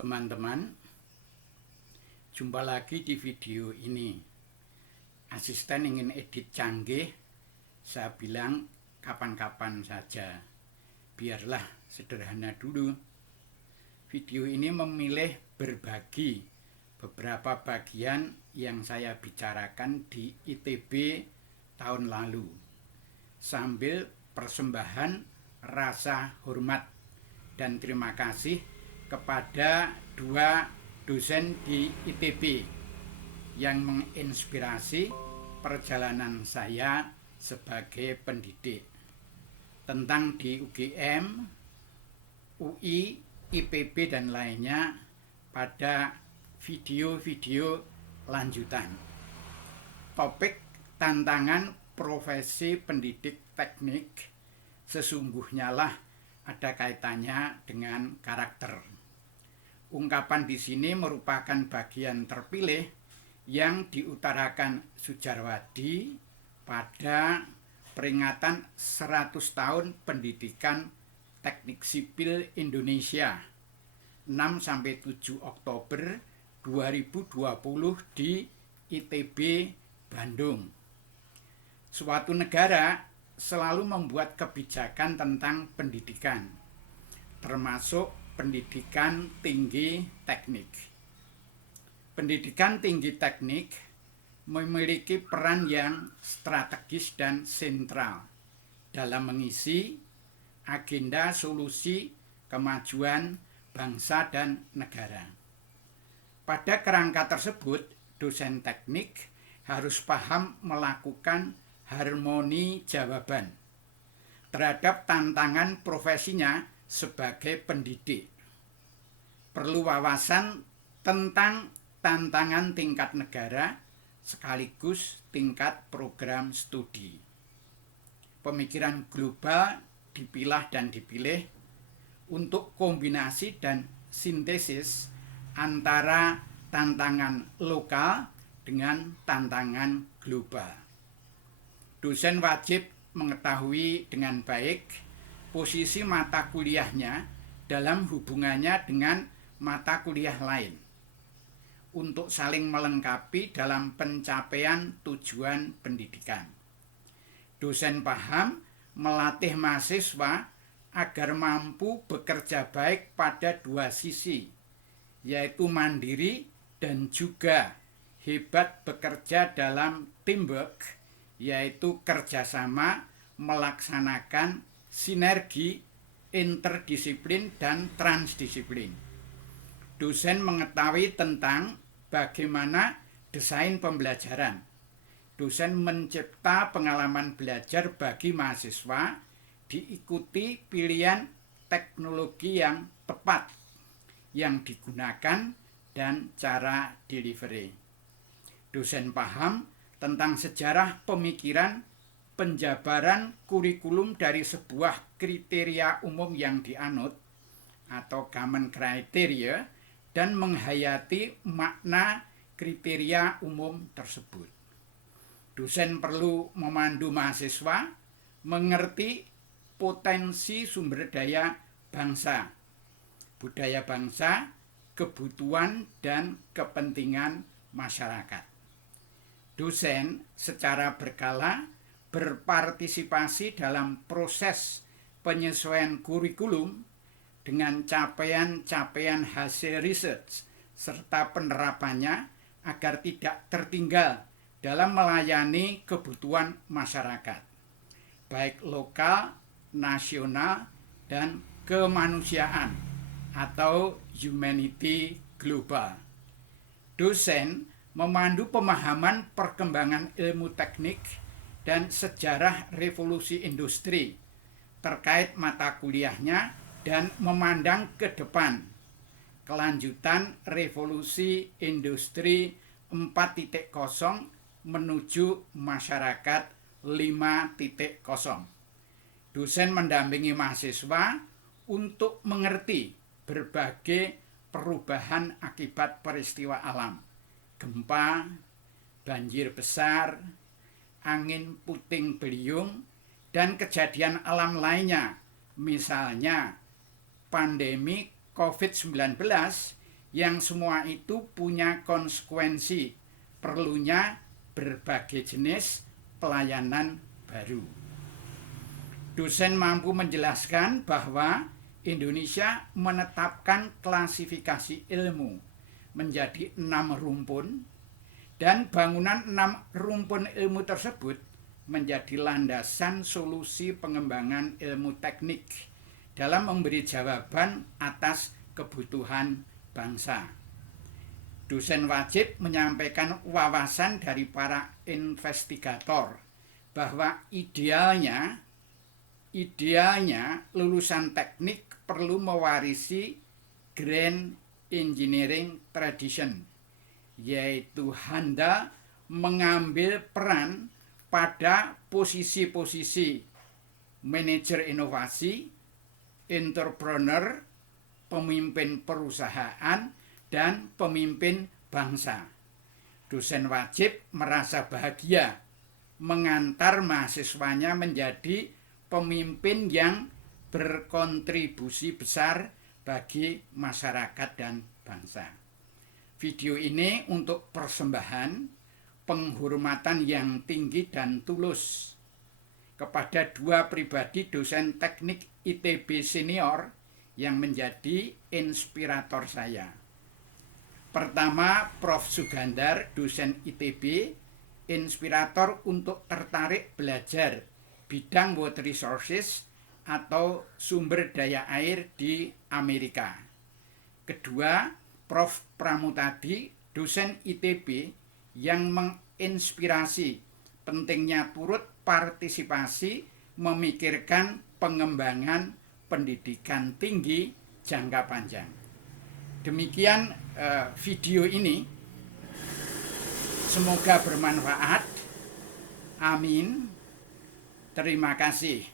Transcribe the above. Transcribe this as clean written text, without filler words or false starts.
Teman-teman, jumpa lagi di video ini. Asisten ingin edit canggih, saya bilang kapan-kapan saja. Biarlah sederhana dulu. Video ini memilih berbagi beberapa bagian yang saya bicarakan di ITB tahun lalu, sambil persembahan rasa hormat dan terima kasih kepada dua dosen di ITB yang menginspirasi perjalanan saya sebagai pendidik, tentang di UGM, UI, IPB dan lainnya pada video-video lanjutan. Topik tantangan profesi pendidik teknik sesungguhnya lah ada kaitannya dengan karakter. Ungkapan di sini merupakan bagian terpilih yang diutarakan Sujarwadi pada peringatan 100 tahun pendidikan teknik sipil Indonesia 6-7 Oktober 2020 di ITB Bandung. Suatu negara selalu membuat kebijakan tentang pendidikan, termasuk pendidikan tinggi teknik. Pendidikan tinggi teknik memiliki peran yang strategis dan sentral dalam mengisi agenda solusi kemajuan bangsa dan negara. Pada kerangka tersebut, dosen teknik harus paham melakukan harmoni jawaban terhadap tantangan profesinya sebagai pendidik. Perlu wawasan tentang tantangan tingkat negara sekaligus tingkat program studi. Pemikiran global dipilah dan dipilih untuk kombinasi dan sintesis antara tantangan lokal dengan tantangan global. Dosen wajib mengetahui dengan baik posisi mata kuliahnya dalam hubungannya dengan mata kuliah lain untuk saling melengkapi dalam pencapaian tujuan pendidikan. Dosen paham melatih mahasiswa agar mampu bekerja baik pada dua sisi, yaitu mandiri dan juga hebat bekerja dalam teamwork, yaitu kerjasama melaksanakan sinergi interdisiplin dan transdisiplin. Dosen mengetahui tentang bagaimana desain pembelajaran. Dosen mencipta pengalaman belajar bagi mahasiswa, diikuti pilihan teknologi yang tepat yang digunakan dan cara delivery. Dosen paham tentang sejarah pemikiran penjabaran kurikulum dari sebuah kriteria umum yang dianut atau common criteria dan menghayati makna kriteria umum tersebut. Dosen perlu memandu mahasiswa mengerti potensi sumber daya bangsa, budaya bangsa, kebutuhan dan kepentingan masyarakat. Dosen secara berkala berpartisipasi dalam proses penyesuaian kurikulum dengan capaian-capaian hasil research serta penerapannya agar tidak tertinggal dalam melayani kebutuhan masyarakat, baik lokal, nasional, dan kemanusiaan atau humanity global. Dosen memandu pemahaman perkembangan ilmu teknik dan sejarah revolusi industri terkait mata kuliahnya dan memandang ke depan kelanjutan revolusi industri 4.0 menuju masyarakat 5.0. Dosen mendampingi mahasiswa untuk mengerti berbagai perubahan akibat peristiwa alam, gempa, banjir besar, angin puting beliung, dan kejadian alam lainnya, misalnya pandemi COVID-19 yang semua itu punya konsekuensi perlunya berbagai jenis pelayanan baru. Dosen mampu menjelaskan bahwa Indonesia menetapkan klasifikasi ilmu menjadi 6 rumpun, dan bangunan 6 rumpun ilmu tersebut menjadi landasan solusi pengembangan ilmu teknik dalam memberi jawaban atas kebutuhan bangsa. Dosen wajib menyampaikan wawasan dari para investigator bahwa idealnya lulusan teknik perlu mewarisi grand engineering tradition, yaitu handal mengambil peran pada posisi-posisi manajer inovasi, entrepreneur, pemimpin perusahaan, dan pemimpin bangsa. Dosen wajib merasa bahagia mengantar mahasiswanya menjadi pemimpin yang berkontribusi besar bagi masyarakat dan bangsa. Video ini untuk persembahan penghormatan yang tinggi dan tulus kepada 2 pribadi dosen teknik ITB senior yang menjadi inspirator saya. Pertama, Prof. Sugandar, dosen ITB, inspirator untuk tertarik belajar bidang water resources atau sumber daya air di Amerika. Kedua, Prof. Pramutadi, dosen ITB yang menginspirasi pentingnya turut partisipasi memikirkan pengembangan pendidikan tinggi jangka panjang. Demikian video ini, semoga bermanfaat. Amin. Terima kasih.